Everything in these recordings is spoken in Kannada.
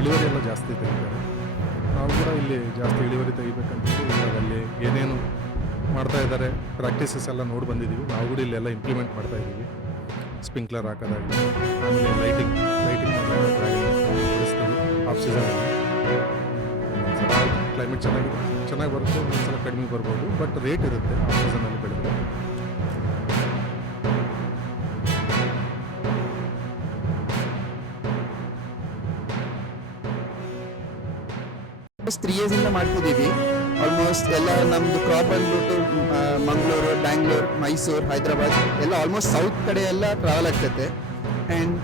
ಇಳುವರಿ ಎಲ್ಲ ಜಾಸ್ತಿ ತೆಗಿತಾರೆ. ನಾವು ಕೂಡ ಇಲ್ಲಿ ಜಾಸ್ತಿ ಇಳುವರಿ ತೆಗಿಬೇಕಂತೇಳಿ ಅಲ್ಲಿ ಏನೇನು ಮಾಡ್ತಾ ಇದ್ದಾರೆ ಪ್ರಾಕ್ಟೀಸಸ್ ಎಲ್ಲ ನೋಡಿ ಬಂದಿದ್ದೀವಿ. ನಾವು ಕೂಡ ಇಲ್ಲೆಲ್ಲ ಇಂಪ್ಲಿಮೆಂಟ್ ಮಾಡ್ತಾ ಇದ್ದೀವಿ. ಸ್ಪ್ರಿಂಕ್ಲರ್ ಹಾಕೋದಾಗಲಿ, ಆಮೇಲೆ ಲೈಟಿಂಗ್ ಬಳಸ್ತೀವಿ ಆಫ್ ಸೀಸನಲ್ಲಿ. ಕ್ಲೈಮೇಟ್ ಚೆನ್ನಾಗಿ ಬರುತ್ತೆ, ಒಂದ್ಸಲ ಕಡಿಮೆ ಬರ್ಬೋದು, ಬಟ್ ರೇಟ್ ಇರುತ್ತೆ ಆಫ್ ಸೀಸನಲ್ಲಿ ಬೆಳೆದ್ರೆ. ಆಲ್ಮೋಸ್ಟ್ 3 ಇಯರ್ಸಿಂದ ಮಾಡ್ತಿದ್ದೀವಿ. ಆಲ್ಮೋಸ್ಟ್ ಎಲ್ಲ ನಮ್ಮದು ಕ್ರಾಪ್ ಬಂದ್ಬಿಟ್ಟು ಮಂಗಳೂರು, ಬ್ಯಾಂಗ್ಳೂರು, ಮೈಸೂರು, ಹೈದರಾಬಾದ್ ಎಲ್ಲ ಆಲ್ಮೋಸ್ಟ್ ಸೌತ್ ಕಡೆ ಎಲ್ಲ ಟ್ರಾವೆಲ್ ಆಗ್ತೈತೆ. ಆ್ಯಂಡ್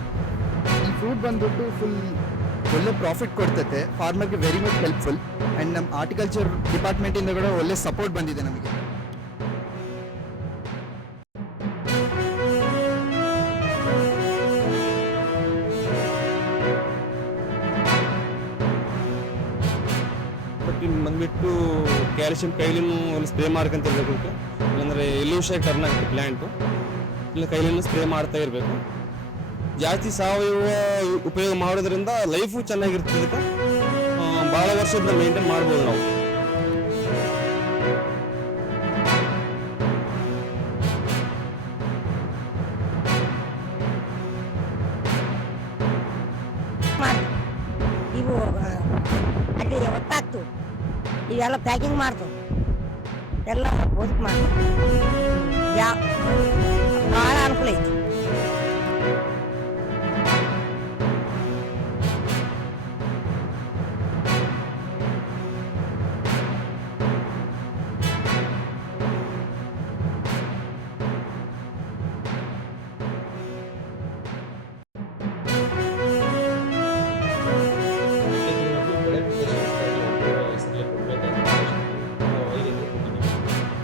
ಈ ಫ್ರೂಟ್ ಬಂದ್ಬಿಟ್ಟು ಫುಲ್ ಒಳ್ಳೆ ಪ್ರಾಫಿಟ್ ಕೊಡ್ತೈತೆ, ಫಾರ್ಮರ್ಗೆ ವೆರಿ ಮಚ್ ಹೆಲ್ಪ್ಫುಲ್. ಆ್ಯಂಡ್ ನಮ್ಮ ಆರ್ಟಿಕಲ್ಚರ್ ಡಿಪಾರ್ಟ್ಮೆಂಟಿಂದ ಕೂಡ ಒಳ್ಳೆ ಸಪೋರ್ಟ್ ಬಂದಿದೆ ನಮಗೆ. ಬಂದ್ಬಿಟ್ಟು ಕ್ಯಾಲ್ಸಿಯಂ ಕೈಲಿನೂ ಒಂದು ಸ್ಪ್ರೇ ಮಾಡ್ಕೊಂತ ಇರಬೇಕು, ಇಲ್ಲಾಂದರೆ ಎಲ್ಯೂಷಾಗಿ ಟರ್ನ್ ಆಗುತ್ತೆ ಪ್ಲ್ಯಾಂಟು, ಇಲ್ಲ ಕೈಲಿನೂ ಸ್ಪ್ರೇ ಮಾಡ್ತಾ ಇರಬೇಕು. ಜಾಸ್ತಿ ಸಾವಯವ ಉಪಯೋಗ ಮಾಡೋದ್ರಿಂದ ಲೈಫು ಚೆನ್ನಾಗಿರ್ತದೆ, ಭಾಳ ವರ್ಷದಿಂದ ಮೇಂಟೈನ್ ಮಾಡ್ಬೋದು ನಾವು. ಇವು ಅಲ್ಲಿ ಒತ್ತಾಗ್ತು, ಇವೆಲ್ಲ ಪ್ಯಾಕಿಂಗ್ ಮಾಡ್ತು, ಎಲ್ಲ ಬದುಕು ಮಾಡ್ತು, ಭಾಳ ಅನುಕೂಲ ಐತಿ.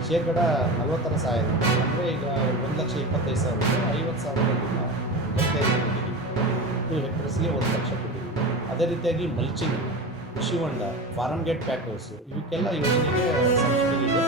ಶೇಕಡ 40 ಸಹಾಯ, ಅಂದರೆ ಈಗ 1,25,000 50,000 ನಾವು 25 ಕೊಟ್ಟಿದ್ದೀವಿ. 2 ಹೆಕ್ಟರ್ಸ್ಗೆ 1 ಲಕ್ಷ ಕೊಟ್ಟಿದ್ದೀವಿ. ಅದೇ ರೀತಿಯಾಗಿ ಮಲ್ಚಿಂಗ್, ಕೃಷಿ ಹೊಂಡ, ಫಾರಮ್ ಗೇಟ್ ಪ್ಯಾಕರ್ಸು, ಇವಕ್ಕೆಲ್ಲ ಯೋಜನೆಗೆ ಸಬ್ಸಿಡಿ ಇದೆ.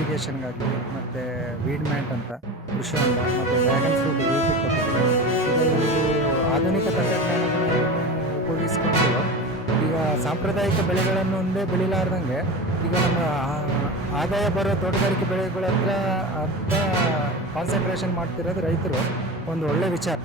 ಇರಿಗೇಷನ್ಗಾಗಲಿ ಮತ್ತು ವೀಡ್ ಮ್ಯಾಟ್ ಅಂತ ಕೃಷಿ ಹೊಂಡ ಮತ್ತು ಡ್ರ್ಯಾಗನ್ ಫ್ರೂಟ್ ಕೊಟ್ಟಿದ್ದೀವಿ. ಈಗ ಆಧುನಿಕ ತಂತ್ರಜ್ಞಾನಗಳನ್ನು ಉಪಯೋಗಿಸ್ಕೊಂಡು ಈಗ ಸಾಂಪ್ರದಾಯಿಕ ಬೆಳೆಗಳನ್ನು ಒಂದೇ ಬೆಳಿಲಾರ್ದಂಗೆ ಈಗ ನಮ್ಮ ಆದಾಯ ಬರೋ ತೋಟಗಾರಿಕೆ ಬೆಳೆಗಳ ಹತ್ರ ಕಾನ್ಸಂಟ್ರೇಷನ್ ಮಾಡ್ತಿರೋದು ರೈತರು ಒಂದು ಒಳ್ಳೆ ವಿಚಾರ.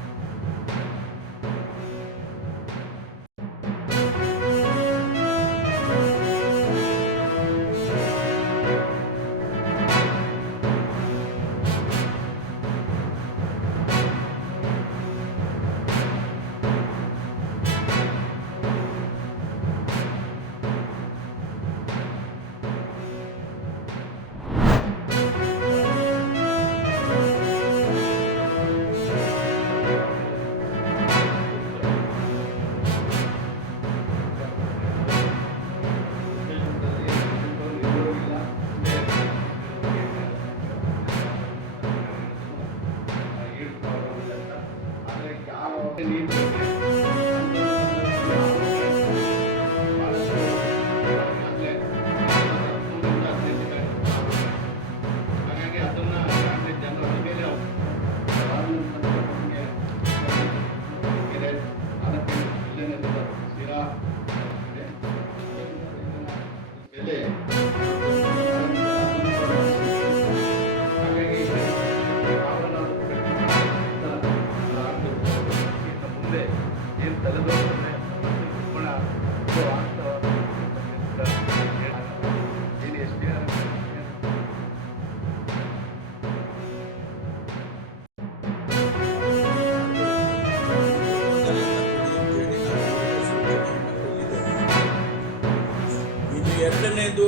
ಎರಡನೇದು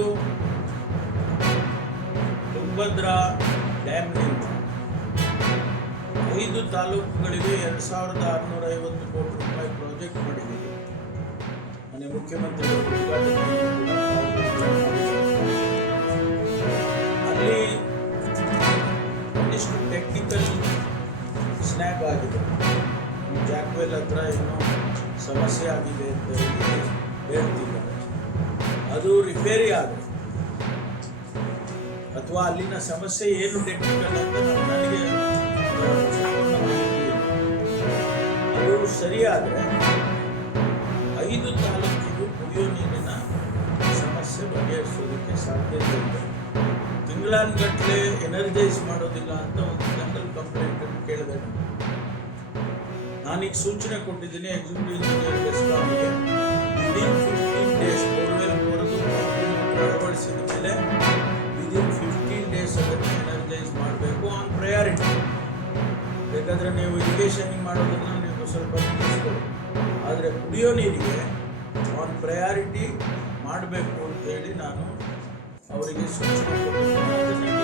ತುಂಗಭದ್ರಾ ಡ್ಯಾಮ್ನಿಂದ 5 ತಾಲೂಕುಗಳಿಗೆ 2,650 ಕೋಟಿ ರೂಪಾಯಿ ಪ್ರಾಜೆಕ್ಟ್ ಮಾಡಿದ್ದೀವಿ. ಮನೆ ಮುಖ್ಯಮಂತ್ರಿಗಳು ಉದ್ಘಾಟನೆ ಅಲ್ಲಿ ಒಂದಿಷ್ಟು ಟೆಕ್ನಿಕಲ್ ಸ್ನ್ಯಾಗ್ ಆಗಿದೆ. ಜಾಕ್ವೆಲ್ ಹತ್ರ ಏನೋ ಸಮಸ್ಯೆ ಆಗಿದೆ ಅಂತ ಹೇಳ್ತೀವಿ. ರಿಪೇರಿ ಆದರೆ ಅಥವಾ ಅಲ್ಲಿನ ಸಮಸ್ಯೆ ಏನು ಟೆಕ್ನಿಕಲ್ ಅಂತ ನನಗೆ ಸಂಪೂರ್ಣ ಮಾಹಿತಿ ಇಲ್ಲ. ಅದು ಸರಿಯಾದರೆ 5 ತಾಲೂಕಿಗೂ ಕುಡಿಯೋ ನೀರಿನ ಸಮಸ್ಯೆ ಬಗೆಹರಿಸೋದಕ್ಕೆ ಸಾಧ್ಯತೆ ಇದೆ. ತಿಂಗಳಾನುಗಟ್ಟಲೆ ಎನರ್ಜೈಸ್ ಮಾಡೋದಿಲ್ಲ ಅಂತ ಒಂದು ಜನರಲ್ ಕಂಪ್ಲೇಂಟ್ ಅನ್ನು ಕೇಳಿದೆ. ನಾನೀಗ ಸೂಚನೆ ಕೊಟ್ಟಿದ್ದೀನಿ ಎಕ್ಸಿಕ್ಯೂಟಿವ್ ಇಂಜಿನಿಯರ್ ಡೆಸ್ಕಾಮ್ಗೆ, ವಿದಿನ್ 15 ಡೇಸ್ ಬೋರ್ವೆಲ್ ಕೊರೆದು ಅಳವಡಿಸಿದ ಮೇಲೆ ವಿದಿನ್ 15 ಡೇಸ್ ಅದನ್ನು ಎನರ್ಜೈಸ್ ಮಾಡಬೇಕು ಆನ್ ಪ್ರಯಾರಿಟಿ. ಬೇಕಾದರೆ ನೀವು ಇರಿಗೇಷನಿಂಗ್ ಮಾಡೋದನ್ನು ನೀವು ಸ್ವಲ್ಪ ನಿಲ್ಲಿಸ್ಬೋದು, ಆದರೆ ಕುಡಿಯೋ ನೀರಿಗೆ ಆನ್ ಪ್ರಯಾರಿಟಿ ಮಾಡಬೇಕು ಅಂತ ಹೇಳಿ ನಾನು ಅವರಿಗೆ ಸೂಚನೆ ಕೊಟ್ಟಿದ್ದೀನಿ. ಅದನ್ನೇ